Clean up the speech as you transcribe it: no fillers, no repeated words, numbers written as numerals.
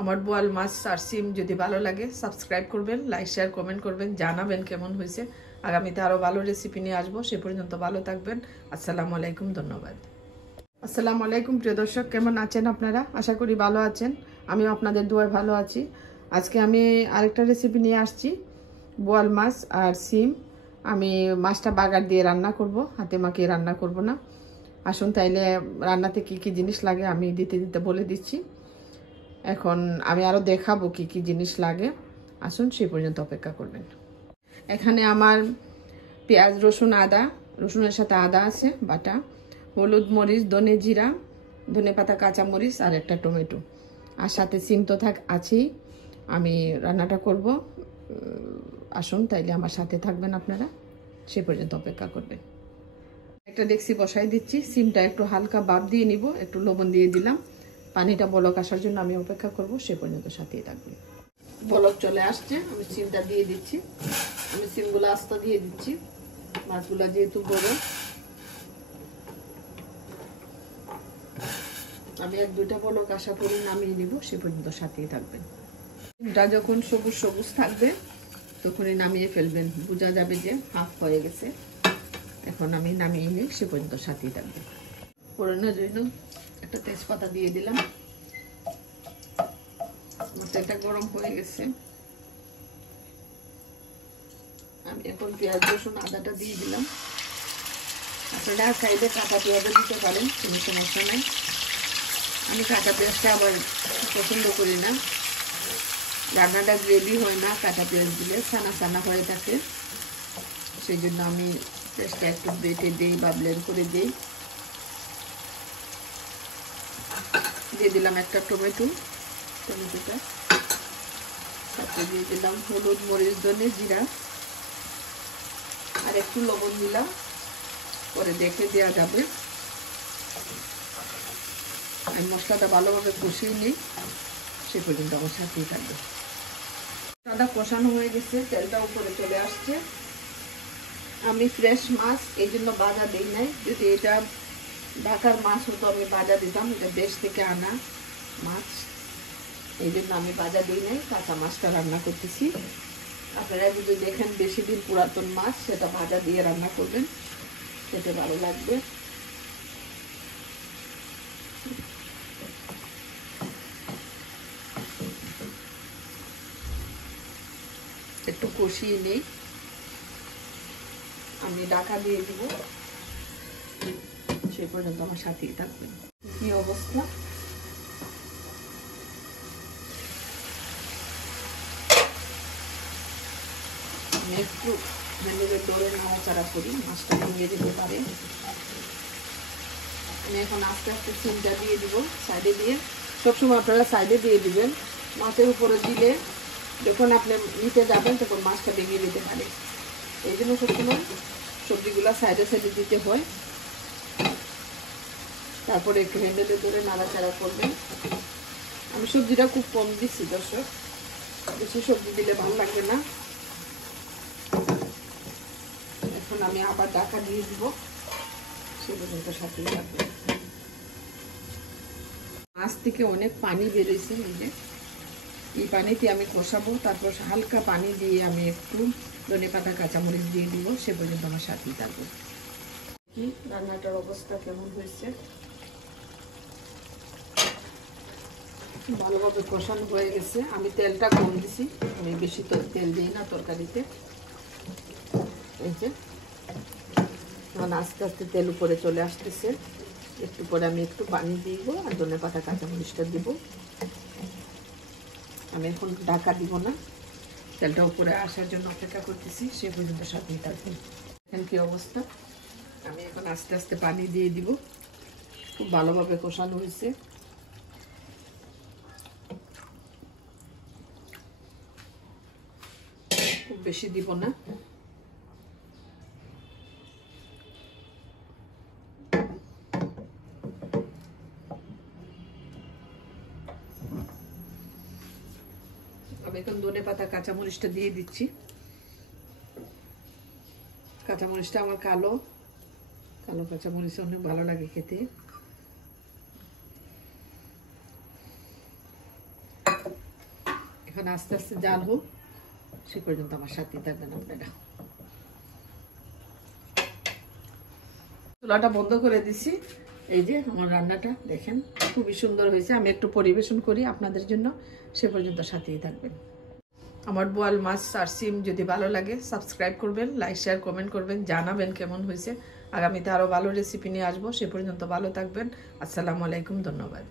আমার বোয়াল মাছ আর সিম যদি ভালো লাগে সাবস্ক্রাইব করবেন, লাইক শেয়ার কমেন্ট করবেন, জানাবেন কেমন হয়েছে। আগামীতে আরও ভালো রেসিপি নিয়ে আসবো। সে পর্যন্ত ভালো থাকবেন। আসসালামু আলাইকুম, ধন্যবাদ। আসসালামু আলাইকুম প্রিয় দর্শক, কেমন আছেন আপনারা? আশা করি ভালো আছেন। আমিও আপনাদের দোয়ায় ভালো আছি। আজকে আমি আরেকটা রেসিপি নিয়ে আসছি, বোয়াল মাছ আর সিম। আমি মাছটা বাগার দিয়ে রান্না করব, হাতে মাখিয়ে রান্না করব না। আসুন তাইলে রান্নাতে কি কি জিনিস লাগে আমি দিতে দিতে বলে দিচ্ছি। এখন আমি আরও দেখাবো কি কি জিনিস লাগে। আসুন সেই পর্যন্ত অপেক্ষা করবেন। এখানে আমার পেঁয়াজ, রসুন, আদা, রসুনের সাথে আদা আছে বাটা, হলুদ, মরিচ, ধনে জিরা, ধনে পাতা, কাঁচা মরিচ আর একটা টমেটো, আর সাথে সিম তো আছেই। আমি রান্নাটা করব। আসুন তাইলে আমার সাথে থাকবেন আপনারা, সে পর্যন্ত অপেক্ষা করবেন। একটা ডেক্সি বসাই দিচ্ছি। সিমটা একটু হালকা ভাপ দিয়ে নিব, একটু লবণ দিয়ে দিলাম। পানিটা বলক আসার জন্য আমি অপেক্ষা করব, সে পর্যন্ত সাথেই থাকবে। বলক চলে আসছে, আমি সিমটা দিয়ে দিচ্ছি। আমি সিমগুলো আস্তে দিয়ে দিচ্ছি, মাছগুলা যেহেতু বড়। আমি এক দুইটা বলক আশা করি নামিয়ে নিব, সে পর্যন্ত সাথেই থাকবেন। সিমটা যখন সবুজ সবুজ থাকবে তখনই নামিয়ে ফেলবেন, বোঝা যাবে যে হাফ হয়ে গেছে। এখন আমি নামিয়ে নিই, সে পর্যন্ত সাথেই থাকবে। ফোড়নের জন্য একটা তেজপাতা দিয়ে দিলাম। আমার তেলটা গরম হয়ে গেছে। আমি এখন পেঁয়াজ, রসুন, আদাটা দিয়ে দিলাম। আপনারা চাইলে কাঁচা পেঁয়াজও দিতে পারেন, কোনো সমস্যা নাই। আমি কাঁচা পেঁয়াজটা আবার পছন্দ করি না। রান্নাটা গ্রেভি হয় না কাঁচা পেঁয়াজ দিলে, ছানা ছানা হয়ে থাকে। সেই জন্য আমি পেঁয়াজটা একটু বেটে দিই বা ব্লেন্ড করে দিই। দিয়ে দিলাম একটা টমেটোটা সাথে দিয়ে দিলাম হলুদ, মরিচ, ধনে জিরা আর একটু লবণ দিলাম, পরে দেখে দেওয়া যাবে। আমি মশলাটা ভালোভাবে কষিয়ে নিই, সে পর্যন্ত আমার সাথেই থাকবে। মশলাটা কষানো হয়ে গেছে, তেলটা উপরে চলে আসছে। আমি ফ্রেশ মাছ এই জন্য ভাজা দিই নাই। যদি এটা ঢাকার মাছ হতো আমি ভাজা দিতাম, এটা দেশ থেকে আনা মাছ, এই জন্য আমি ভাজা দিই নাই। কাঁচা মাছটা রান্না করতেছি। আপনারা যদি দেখেন বেশি দিন পুরাতন মাছ, সেটা ভাজা দিয়ে রান্না করবেন, খেতে ভালো লাগবে। একটু কষিয়ে নেই, আমি ঢাকা দিয়ে দিব, সে পর্যন্ত আমার সাথেই থাকবেন। কি অবস্থা, আমি একটু হ্যান্ডেলের ডোরে নাড়াচাড়া করি, মাছটা ভেঙে যেতে পারে। আমি এখন আস্তে আস্তে সিমটা দিয়ে দিব সাইডে দিয়ে। সবসময় আপনারা সাইডে দিয়ে দিবেন, মাছের উপরে দিলে যখন আপনি নিতে যাবেন তখন মাছটা ভেঙে যেতে পারে। এই জন্য সবসময় সবজিগুলো সাইডে সাইডে দিতে হয়। তারপরে একটু হ্যান্ডেলে ধরে নাড়াচাড়া করবেন। আমি সবজিটা খুব কম দিচ্ছি দর্শক, বেশি সবজি দিলে ভালো লাগবে না। এখন আমি আবার ঢাকা দিয়ে দিব, সে পর্যন্ত সাথে থাকবে। মাছ থেকে অনেক পানি বেরোয়েছে, এই পানিতে আমি কষাবো। তারপর হালকা পানি দিয়ে আমি একটু ধনে পাতা, কাঁচামরিচ দিয়ে দিব, সে পর্যন্ত আমার সাথেই থাকবে। কি রান্নাটার অবস্থা কেমন হয়েছে, ভালোভাবে কষানো হয়ে গেছে। আমি তেলটা কম দিছি, আমি বেশি তেল দিই না তরকারিতে। এই যে এখন আস্তে আস্তে তেল উপরে চলে আসতেছে। একটু পরে আমি একটু পানি দিব আর ধনে পাতা, কাঁচামরিচটা দিব। আমি এখন ঢাকা দিব না, তেলটা উপরে আসার জন্য অপেক্ষা করতেছি, সে পর্যন্ত সাথেই থাকবেন। এখন কি অবস্থা, আমি এখন আস্তে আস্তে পানি দিয়ে দিব। খুব ভালোভাবে কষানো হয়েছে। খুব বেশি দিব না। আমি এখন ধনে পাতা, কাঁচামরিচটা দিয়ে দিচ্ছি। কাঁচামরিচটা আমার কালো কাঁচামরিচ অনেক ভালো লাগে খেতে। এখন আস্তে আস্তে জাল হোক, সে পর্যন্ত আমার সাথেই থাকবেন আপনারা। চুলাটা বন্ধ করে দিছি। এই যে আমার রান্নাটা দেখেন খুবই সুন্দর হয়েছে। আমি একটু পরিবেশন করি আপনাদের জন্য, সে পর্যন্ত সাথেই থাকবেন। আমার বোয়াল মাছ আর সিম যদি ভালো লাগে সাবস্ক্রাইব করবেন, লাইক শেয়ার কমেন্ট করবেন, জানাবেন কেমন হয়েছে। আগামীতে আরও ভালো রেসিপি নিয়ে আসবো, সে পর্যন্ত ভালো থাকবেন। আসসালামু আলাইকুম, ধন্যবাদ।